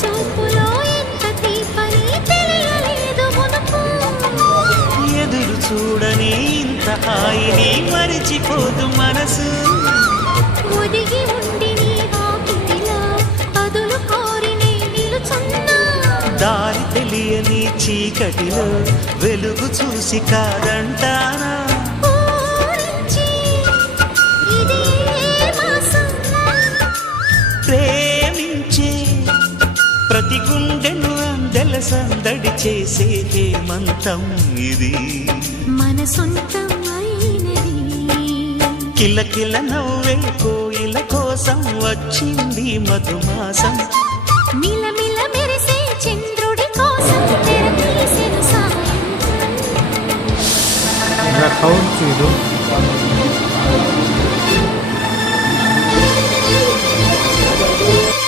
చూపులో ఎంత తీపని తెలియలేదు మునుపు. ఎదురు చూడని ఇంత హాయిని మరిచిపోదు మనసు. ఒదిగి ఉండి నీ వాకిటిలో బదులు కోరి నే నిలుచున్నా. దారి తెలియని చీకటిలో వెలుగు చూసి కాదంటానా. ఊరించి ఇదే మాసం. ప్రేమించే ప్రతి గుండెను అందెల సందడి చేసే హేమంతం ఇది. మన సొంతం అయినది. కిలకిల నవ్వే కోయిల కోసం వచ్చింది మధుమాసం. మిలమిల మెరిసే చంద్రుడి కోసం తెర తీసిన సాయం. Rachel Chido.